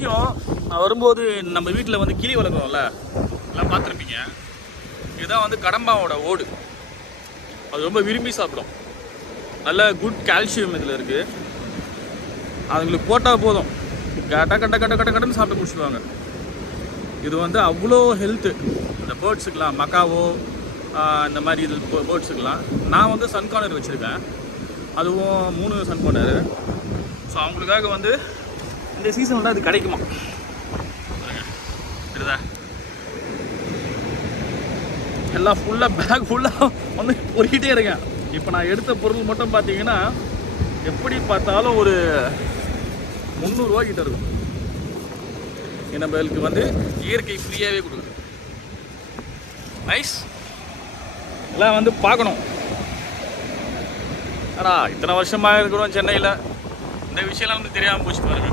விஷயம், நான் வரும்போது நம்ம வீட்டில் வந்து கிளி வளர்க்குறோம்ல, எல்லாம் பார்த்துருப்பீங்க. இதுதான் வந்து கடம்பாவோட ஓடு. அது ரொம்ப விரும்பி சாப்பிடும். நல்ல குட் கால்சியம் இதில் இருக்குது. அதுங்களுக்கு போட்டால் போதும், கட்ட கட்ட கட்ட கட்ட கட்டன்னு சாப்பிட்டு குடிச்சிடுவாங்க. இது வந்து அவ்வளோ ஹெல்த்து இந்த பேர்ட்ஸுக்கெலாம், மக்காவோ இந்த மாதிரி இது பேர்ட்ஸுக்கெலாம். நான் வந்து சன்கார்னர் வச்சுருக்கேன், அதுவும் 3 சன்கார்னர். ஸோ அவங்களுக்காக வந்து இந்த சீசனில் தான் இது கிடைக்குமா. சரிதா, எல்லாம் ஃபுல்லாக பேக் ஃபுல்லாக வந்து பொறிக்கிட்டே இருக்கேன். இப்போ நான் எடுத்த பொருள் மட்டும் பார்த்தீங்கன்னா எப்படி பார்த்தாலும் ஒரு 300 ரூபா கிட்ட இருக்கும். நம்மளுக்கு வந்து இயற்கை ஃப்ரீயாகவே கொடுக்குது. நைஸ். எல்லாம் வந்து பார்க்கணும். ஆனால் இத்தனை வருஷமாக இருக்கிறோம் சென்னையில், இந்த விஷயம்லாம் வந்து தெரியாமல் போச்சு பாருங்க.